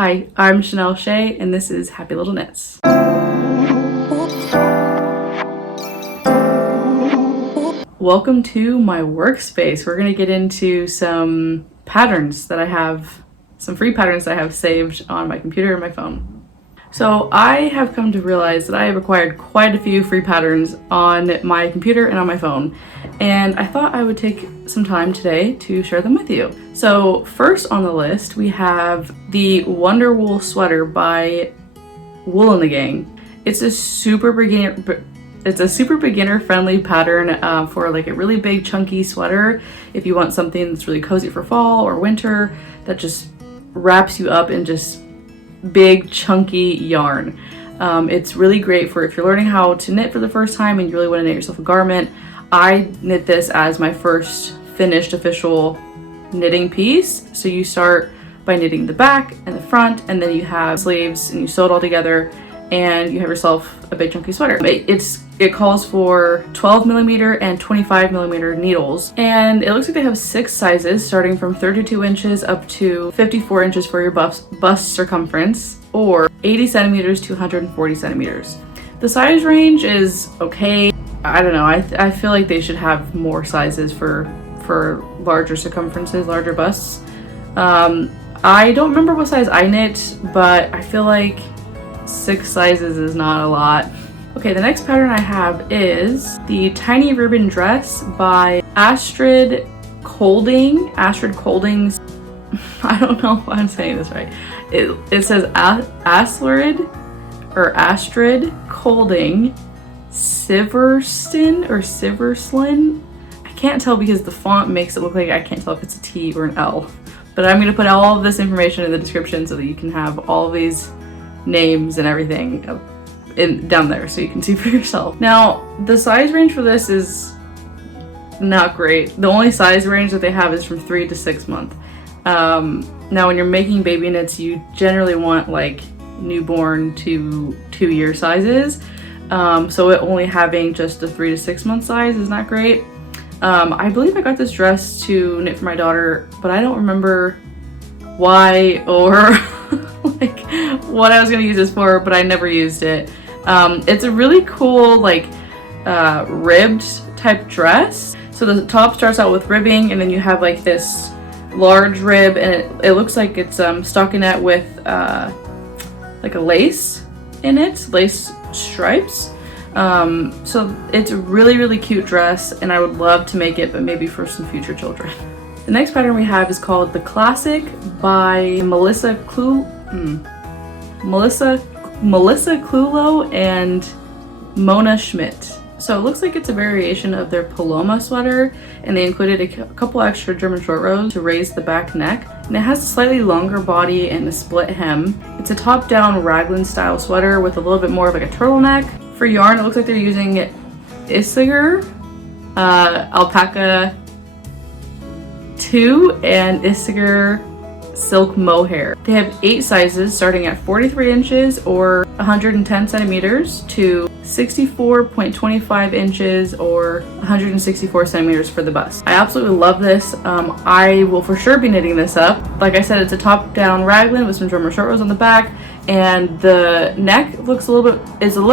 Hi, I'm Chanel Shea, and this is Happy Little Knits. Welcome to my workspace. We're gonna get into some patterns that I have, some free patterns that I have saved on my computer and my phone. So I have come to realize that I have acquired quite a few free patterns on my computer and on my phone, and I thought I would take some time today to share them with you. So first on the list we have the Wonder Wool sweater by Wool and the Gang. It's a super beginner friendly pattern for like a really big chunky sweater. If you want something that's really cozy for fall or winter that just wraps you up in just big chunky yarn. It's really great for if you're learning how to knit for the first time and you really want to knit yourself a garment. I knit this as my first finished official knitting piece. So you start by knitting the back and the front, and then you have sleeves and you sew it all together and you have yourself a big chunky sweater. It calls for 12mm and 25mm needles, and it looks like they have 6 sizes starting from 32 inches up to 54 inches for your bust circumference, or 80 centimeters to 140 centimeters. The size range is okay. I don't know, I feel like they should have more sizes for larger circumferences, larger busts. I don't remember what size I knit, but I feel like 6 sizes is not a lot. Okay, the next pattern I have is the Tiny Ribbon Dress by Astrid Colding. Astrid Colding's, I don't know if I'm saying this right. It says Astrid Colding Siverslin. I can't tell because the font makes it look like I can't tell if it's a T or an L. But I'm going to put all of this information in the description so that you can have all of these names and everything down there so you can see for yourself. Now, the size range for this is not great. The only size range that they have is from 3 to 6 months. Now, when you're making baby knits, you generally want like newborn to 2-year sizes. So it only having just the 3 to 6 month size is not great. I believe I got this dress to knit for my daughter, but I don't remember why or like what I was gonna use this for, but I never used it. It's a really cool like ribbed type dress. So the top starts out with ribbing, and then you have like this large rib, and it looks like it's stockinette with like a lace in it, lace stripes. So it's a really cute dress, and I would love to make it, but maybe for some future children. The next pattern we have is called The Classic by Melissa Clulo and Mona Schmidt. So it looks like it's a variation of their Paloma sweater, and they included a couple extra German short rows to raise the back neck, and it has a slightly longer body and a split hem. It's a top-down Raglan style sweater with a little bit more of like a turtleneck. For yarn, it looks like they're using Isla Alpaca 2 and Isla Silk Mohair. They have 8 sizes starting at 43 inches or 110 centimeters to 64.25 inches or 164 centimeters for the bust. I absolutely love this. I will for sure be knitting this up. Like I said, it's a top-down raglan with some German short rows on the back, and the neck is a little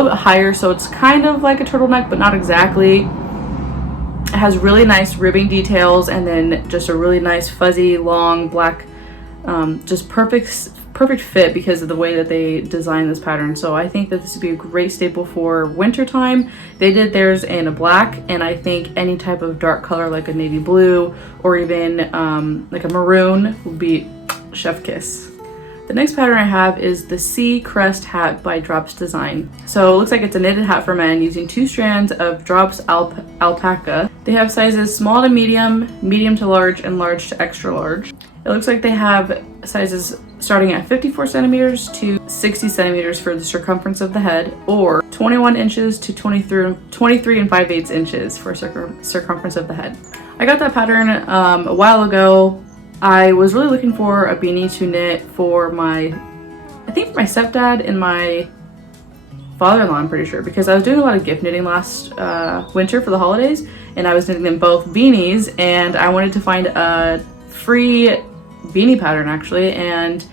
bit higher, so it's kind of like a turtleneck, but not exactly. It has really nice ribbing details, and then just a really nice fuzzy long black, just perfect fit because of the way that they designed this pattern. So I think that this would be a great staple for winter time. They did theirs in a black, and I think any type of dark color like a navy blue or even like a maroon would be chef kiss. The next pattern I have is the Sea Crest Hat by Drops Design. So it looks like it's a knitted hat for men using 2 strands of Drops alpaca. They have sizes small to medium, medium to large, and large to extra large. It looks like they have sizes starting at 54 centimeters to 60 centimeters for the circumference of the head, or 21 inches to 23 and 5/8 inches for circumference of the head. I got that pattern a while ago. I was really looking for a beanie to knit for my stepdad and my father-in-law, I'm pretty sure, because I was doing a lot of gift knitting last winter for the holidays, and I was knitting them both beanies, and I wanted to find a free beanie pattern actually, and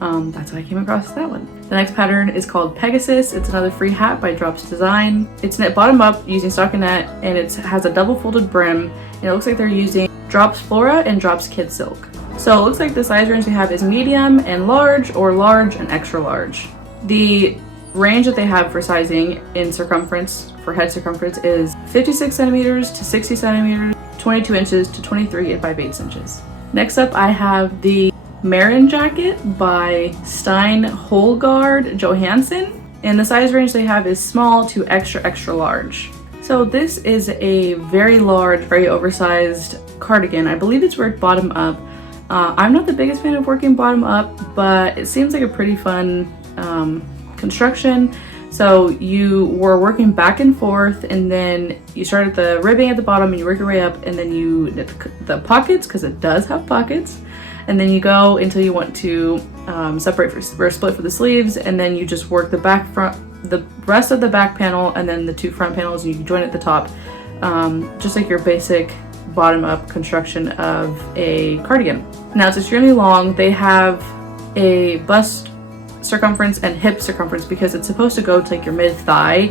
That's how I came across that one. The next pattern is called Pegasus. It's another free hat by Drops Design. It's knit bottom up using stockinette, and it has a double folded brim, and it looks like they're using Drops Flora and Drops Kid Silk. So it looks like the size range they have is medium and large, or large and extra large. The range that they have for sizing in circumference, for head circumference, is 56 centimeters to 60 centimeters, 22 inches to 23 and 5/8 inches. Next up, I have the Marin Jacket by Stein Holgard Johansson, and the size range they have is small to extra large. So this is a very large, very oversized cardigan. I believe it's worked bottom up. I'm not the biggest fan of working bottom up, but it seems like a pretty fun construction. So you were working back and forth, and then you start at the ribbing at the bottom and you work your way up, and then you knit the pockets, because it does have pockets, and then you go until you want to separate or split for the sleeves, and then you just work the rest of the back panel and then the two front panels, and you can join at the top, just like your basic bottom up construction of a cardigan. Now it's extremely long. They have a bust circumference and hip circumference because it's supposed to go to like your mid thigh,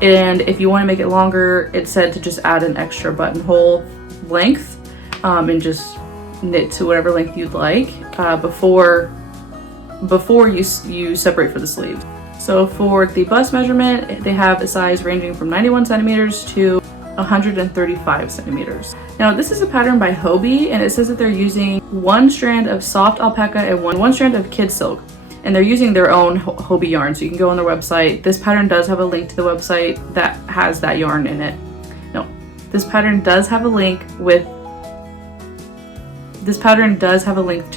and if you want to make it longer, it's said to just add an extra buttonhole length and just knit to whatever length you'd like before you separate for the sleeves. So for the bust measurement, they have a size ranging from 91 centimeters to 135 centimeters. Now this is a pattern by Hobie, and it says that they're using one strand of soft alpaca and one strand of kid silk, and they're using their own Hobie yarn, so you can go on their website. This pattern does have a link to the website that has that yarn in it. No, this pattern does have a link to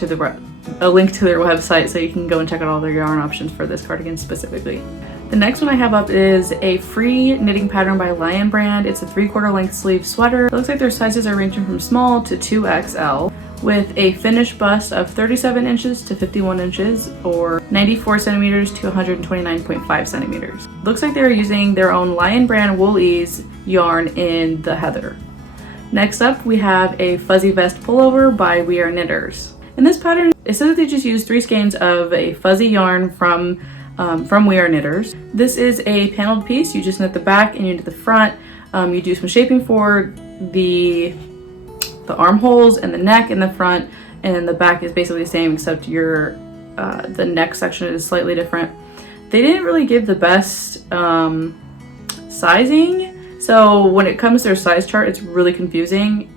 their website, so you can go and check out all their yarn options for this cardigan specifically. The next one I have up is a free knitting pattern by Lion Brand. It's a 3/4 length sleeve sweater. It looks like their sizes are ranging from small to 2XL, with a finished bust of 37 inches to 51 inches, or 94 centimeters to 129.5 centimeters. Looks like they're using their own Lion Brand Wool Ease yarn in the heather. Next up, we have a fuzzy vest pullover by We Are Knitters. In this pattern, it says that they just used 3 skeins of a fuzzy yarn from We Are Knitters. This is a paneled piece. You just knit the back and you knit the front. You do some shaping for the armholes and the neck in the front, and then the back is basically the same, except the neck section is slightly different. They didn't really give the best sizing, so when it comes to their size chart, it's really confusing.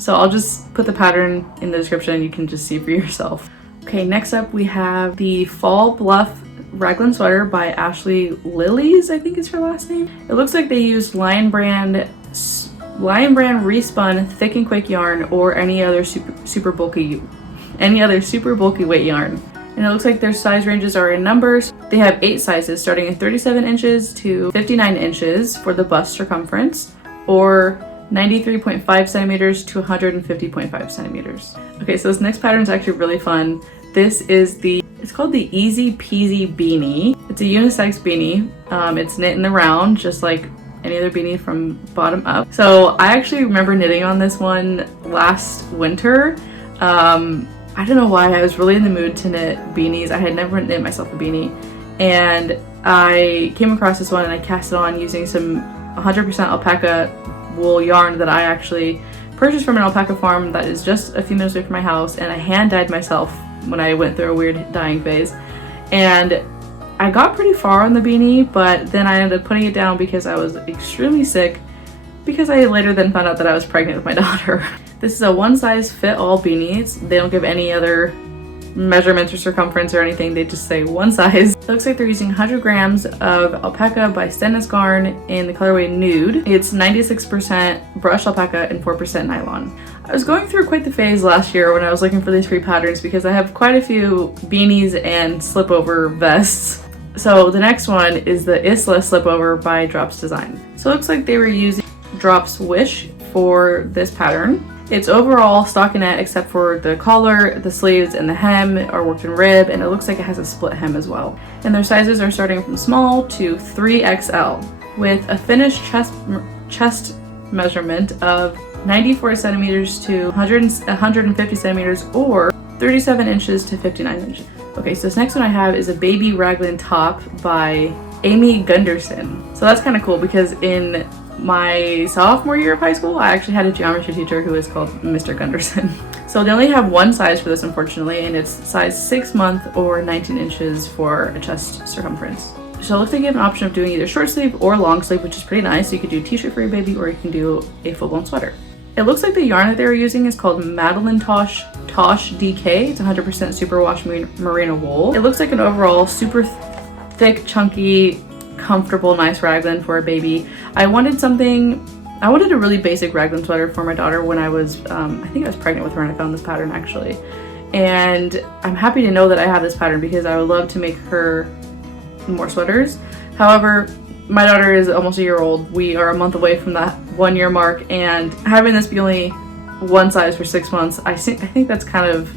So I'll just put the pattern in the description and you can just see for yourself. Okay, next up we have the Fall Bluff Raglan sweater by Ashley Lilies, I think is her last name. It looks like they used Lion Brand respun thick and quick yarn, or any other super bulky weight yarn. And it looks like their size ranges are in numbers. They have 8 sizes starting at 37 inches to 59 inches for the bust circumference, or 93.5 centimeters to 150.5 centimeters. Okay, so this next pattern is actually really fun. It's called the Easy Peasy Beanie. It's a unisex beanie. It's knit in the round, just like any other beanie from bottom up. So I actually remember knitting on this one last winter. I don't know why, I was really in the mood to knit beanies. I had never knit myself a beanie, and I came across this one and I cast it on using some 100% alpaca wool yarn that I actually purchased from an alpaca farm that is just a few minutes away from my house, and I hand dyed myself when I went through a weird dyeing phase. And I got pretty far on the beanie, but then I ended up putting it down because I was extremely sick, because I later then found out that I was pregnant with my daughter. This is a one size fit all beanies. They don't give any other measurements or circumference or anything, they just say one size. It looks like they're using 100 grams of alpaca by Stennis Garn in the colorway Nude. It's 96% brushed alpaca and 4% nylon. I was going through quite the phase last year when I was looking for these free patterns, because I have quite a few beanies and slipover vests. So the next one is the Isla slipover by Drops Design. So it looks like they were using Drops Wish for this pattern. It's overall stockinette except for the collar, the sleeves, and the hem are worked in rib, and it looks like it has a split hem as well. And their sizes are starting from small to 3XL, with a finished chest measurement of 94 centimeters to 150 centimeters, or 37 inches to 59 inches. Okay, so this next one I have is a baby raglan top by Amy Gunderson. So that's kind of cool because in my sophomore year of high school, I actually had a geometry teacher who was called Mr. Gunderson. So they only have one size for this, unfortunately, and it's size 6 month or 19 inches for a chest circumference. So it looks like you have an option of doing either short sleeve or long sleeve, which is pretty nice. So you could do a t-shirt for your baby, or you can do a full-blown sweater. It looks like the yarn that they were using is called Madeline Tosh DK. It's 100% superwash merino wool. It looks like an overall super thick, chunky, comfortable, nice raglan for a baby. I wanted a really basic raglan sweater for my daughter when I was, I think I was pregnant with her and I found this pattern actually. And I'm happy to know that I have this pattern because I would love to make her more sweaters. However, my daughter is almost a year old. We are a month away from that 1 year mark, and having this be only one size for 6 months, I think that's kind of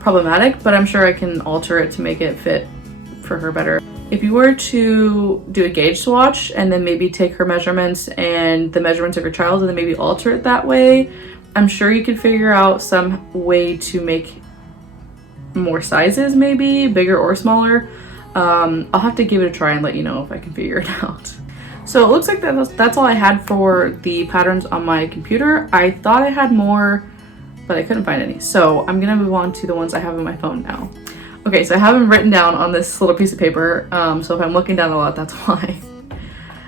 problematic, but I'm sure I can alter it to make it fit for her better. If you were to do a gauge swatch and then maybe take her measurements and the measurements of your child and then maybe alter it that way, I'm sure you could figure out some way to make more sizes, maybe bigger or smaller. I'll have to give it a try and let you know if I can figure it out. So it looks like that's all I had for the patterns on my computer. I thought I had more, but I couldn't find any. So I'm gonna move on to the ones I have on my phone now. Okay, so I have them written down on this little piece of paper. So if I'm looking down a lot, that's why.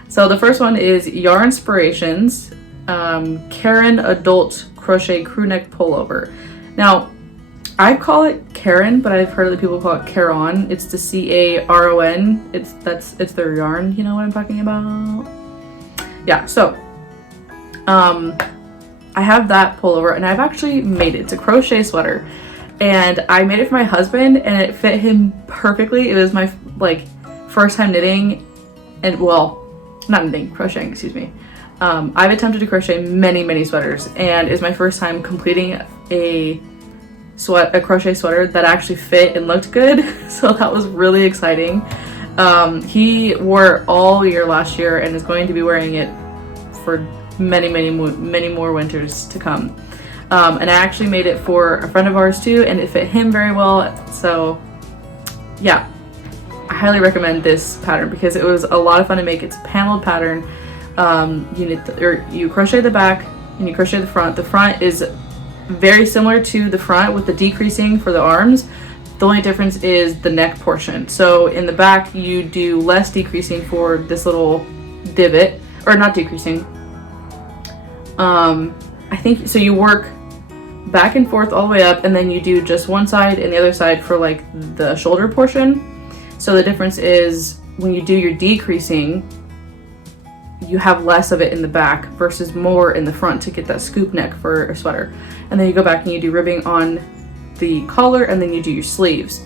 So the first one is Yarnspirations, Karen Adult Crochet Crew Neck Pullover. Now, I call it Karen, but I've heard other people call it Caron. It's the C-A-R-O-N. It's their yarn. You know what I'm talking about? Yeah. So, I have that pullover, and I've actually made it. It's a crochet sweater, and I made it for my husband, and it fit him perfectly. It was my first time knitting, and well, not knitting, crocheting. Excuse me. I've attempted to crochet many sweaters, and it's my first time completing a crochet sweater that actually fit and looked good. So that was really exciting. He wore it all year last year and is going to be wearing it for many more winters to come. And I actually made it for a friend of ours too, and it fit him very well. So yeah, I highly recommend this pattern because it was a lot of fun to make. It's a paneled pattern. You crochet the back and you crochet the front. The front is very similar to the front with the decreasing for the arms. The only difference is the neck portion. So in the back you do less decreasing for this little divot, or not decreasing. I think so you work back and forth all the way up, and then you do just one side and the other side for like the shoulder portion. So the difference is when you do your decreasing, you have less of it in the back versus more in the front to get that scoop neck for a sweater. And then you go back and you do ribbing on the collar, and then you do your sleeves.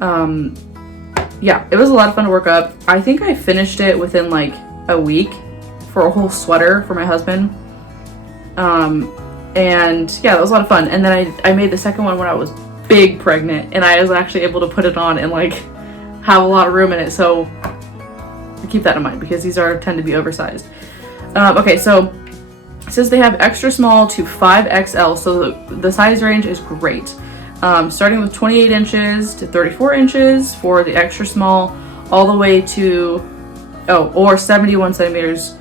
Yeah, it was a lot of fun to work up. I think I finished it within like a week for a whole sweater for my husband. And yeah, that was a lot of fun. And then I made the second one when I was big pregnant, and I was actually able to put it on and like have a lot of room in it. So keep that in mind because these tend to be oversized. Okay, so it says they have extra small to 5XL, so the size range is great. Starting with 28 inches to 34 inches for the extra small, all the way to, or 71 centimeters.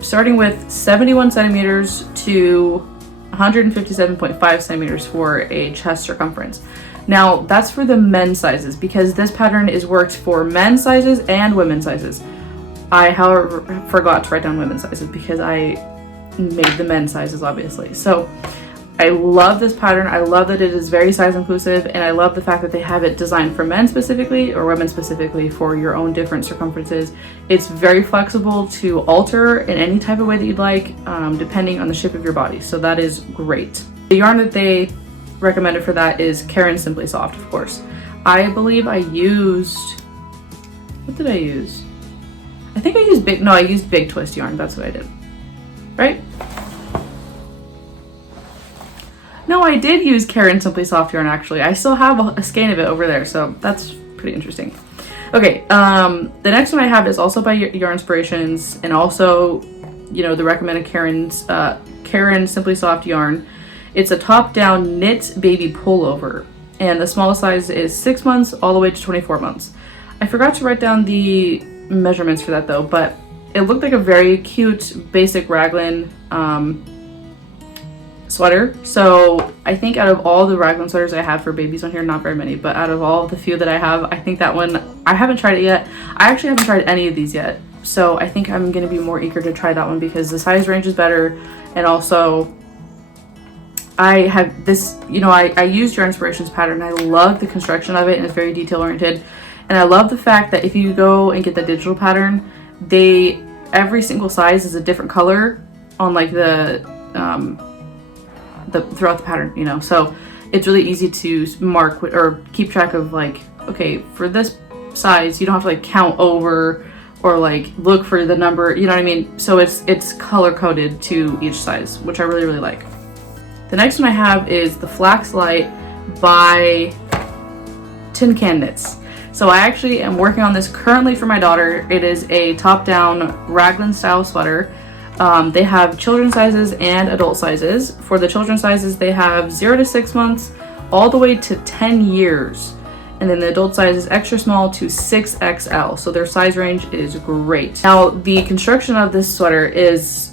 Starting with 71 centimeters to 157.5 centimeters for a chest circumference. Now that's for the men's sizes because this pattern is worked for men's sizes and women's sizes. I, however, forgot to write down women's sizes because I made the men's sizes, obviously. So I love this pattern. I love that it is very size inclusive, and I love the fact that they have it designed for men specifically or women specifically for your own different circumferences. It's very flexible to alter in any type of way that you'd like, depending on the shape of your body. So that is great. The yarn that they recommended for that is Karen Simply Soft, of course. I believe I used, what did I use? I think I used I used Big Twist yarn. That's what I did, right? No, I did use Karen Simply Soft yarn actually. I still have a skein of it over there, so that's pretty interesting. Okay, the next one I have is also by Yarnspirations, and also, you know, the recommended Karen Simply Soft yarn. It's a top-down knit baby pullover. and the smallest size is 6 months all the way to 24 months. I forgot to write down the measurements for that though, but it looked like a very cute basic raglan sweater. So I think out of all the raglan sweaters I have for babies on here, not very many, but out of all the few that I have, I think that one, I haven't tried it yet. I actually haven't tried any of these yet. So I think I'm going to be more eager to try that one because the size range is better. And also I have this, you know, I used Your Inspirations pattern. I love the construction of it and it's very detail oriented. And I love the fact that if you go and get the digital pattern, every single size is a different color on like the throughout the pattern, you know, so it's really easy to mark or keep track of, like, okay, for this size you don't have to like count over or like look for the number, you know what I mean? So it's color coded to each size, which I really like. The next one I have is the Flax Light by Tin Can Knits. So I actually am working on this currently for my daughter. It is a top-down raglan style sweater. They have children's sizes and adult sizes. For the children's sizes, they have 0 to 6 months all the way to 10 years. And then the adult size is extra small to 6XL. So their size range is great. Now, the construction of this sweater is,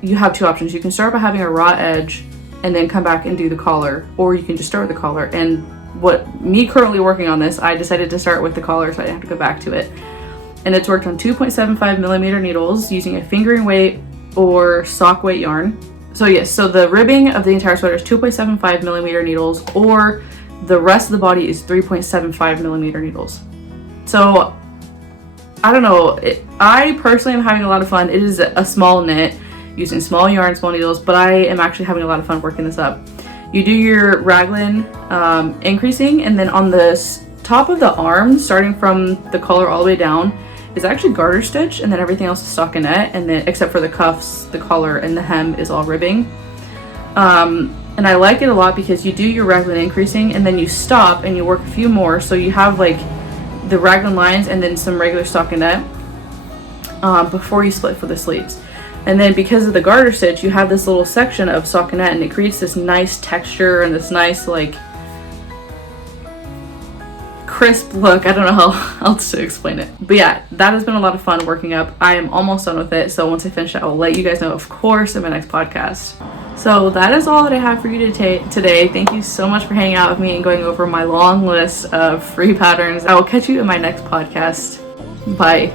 you have two options. You can start by having a raw edge and then come back and do the collar, or you can just start with the collar. And me currently working on this, I decided to start with the collar so I didn't have to go back to it. And it's worked on 2.75 millimeter needles using a fingering weight or sock weight yarn. So yes, so the ribbing of the entire sweater is 2.75 millimeter needles, or the rest of the body is 3.75 millimeter needles. So I don't know, I personally am having a lot of fun. It is a small knit using small yarn, small needles, but I am actually having a lot of fun working this up. You do your raglan increasing, and then on the top of the arm, starting from the collar all the way down, is actually garter stitch, and then everything else is stockinette, and then except for the cuffs, the collar, and the hem is all ribbing. And I like it a lot because you do your raglan increasing, and then you stop and you work a few more, so you have like the raglan lines and then some regular stockinette before you split for the sleeves. And then because of the garter stitch, you have this little section of stockinette, and it creates this nice texture and this nice like crisp look. I don't know how else to explain it, but yeah, that has been a lot of fun working up. I am almost done with it, so once I finish it, I will let you guys know, of course, in my next podcast. So that is all that I have for you today. Thank you so much for hanging out with me and going over my long list of free patterns. I will catch you in my next podcast. Bye.